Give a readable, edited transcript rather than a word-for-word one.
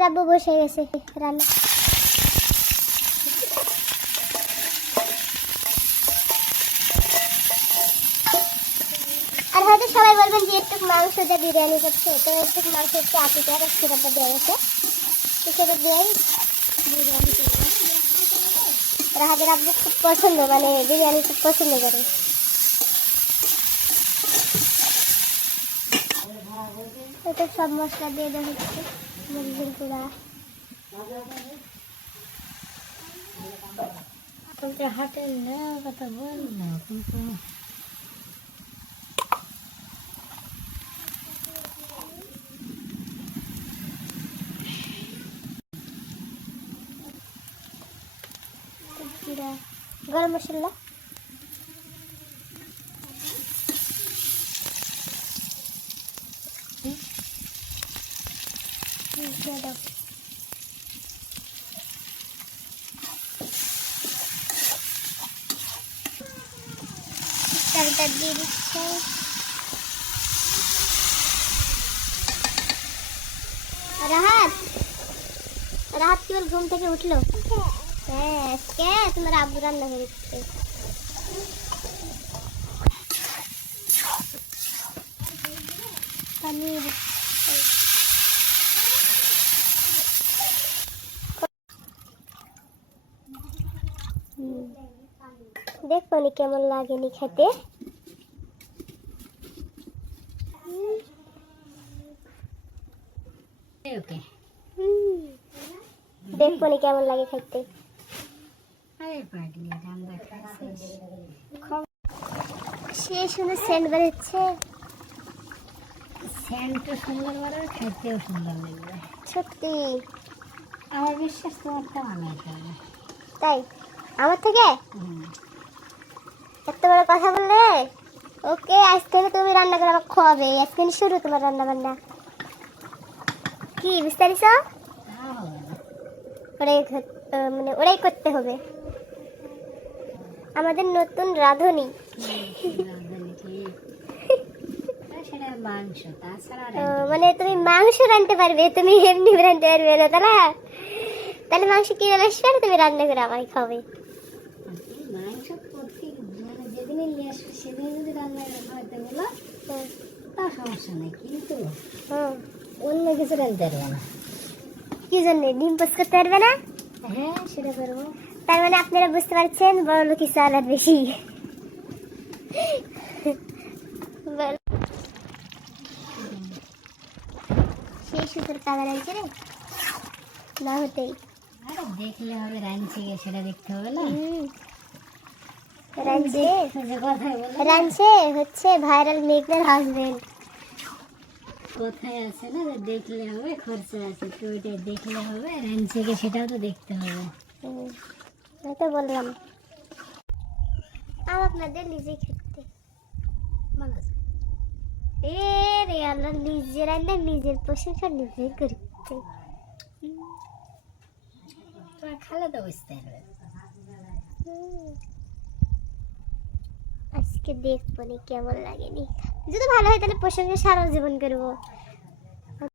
রাহাতের আব্বু বসে গেছে রান্না। আর হয়তো সবাই বলবেন যে একটু মাংস দিয়ে বিরিয়ানি করছে, তো একটু মাংস একটু আটিতে আর সেটা দেওয়া গেছে, সেটা দিয়েই বিরিয়ানি করবো। রাহাতের আব্বু খুব পছন্দ, মানে বিরিয়ানি খুব পছন্দ করে। এটা সব মশলা দিয়ে দেওয়া হচ্ছে, মরিচের গুঁড়া। হাটে কথা বল না, কিন্তু গরম মশলা, চালটা দিয়ে দিচ্ছে। রাহাত, রাহাত কেবল ঘুম থেকে উঠলো। হ্যাঁ, আজকে তোমার আব্বু রান্না করেছে। দেখো নি কেমন লাগেনি খেতে। দেখো নি কেমন লাগে খেতে। সে শুনে সেন্ট বেরোচ্ছে। সেন্টও সুন্দর করে, খাইতেও সুন্দর লাগবে। সত্যি আমার বিশ্বাস তোমারটা বানাইতে হবে। তাই? আমার থেকে এত বড় কথা বললে? ওকে, আজ থেকে তুমি রান্না করে আমাকে খাওয়াবে। আজকে শুরু তোমার রান্না বান্না। কি বিস্তারিত? ওরাই মানে ওরাই করতে হবে, আমাদের নতুন রাঁধুনি। মাংস তাছাড়া মানে তুমি মাংস রাঁধতে পারবে, তুমি এমনি রাঁধতে পারবে না, তাহলে তাহলে মাংস কিনে আসবে আর তুমি রান্না করে আমাকে খাবে। মাংস প্রত্যেক মানে যেদিনই নিয়ে আসবে সেদিন যদি রান্না খাওয়াতে বলো তা সমস্যা নেই, কিন্তু অন্য কিছু রাঁধতে পারবে না। কি জন্য? ডিম পোস্ট করতে পারবে না? হ্যাঁ, সেটা করবো। তার মানে আপনারা বুঝতে পারছেন বড় লোকই চাল আর বেশি। সেই সুতোর কাদা লাগছে রে না হতেই। আরে দেখলে হবে, রাঁধছে কে সেটা দেখতে হবে না। রাঁধছে হচ্ছে ভাইরাল মেঘনার হাজবেন্ড। কোথায় আছে না, দেখলে হবে, খরচা আছে তো ওইটা দেখলে হবে, রাঁধছে কে সেটাও তো দেখতে হবে। তো বললাম আর আপনাদের নিজে খেতে এ রে, আমরা নিজের রান্না নিজের প্রশংসা নিজে করতে। তোমার খালে তো বুঝতে হবে। আজকে দেখবো নি কেমন লাগেনি, যদি ভালো হয় তাহলে প্রশংসা সারা জীবন করবো।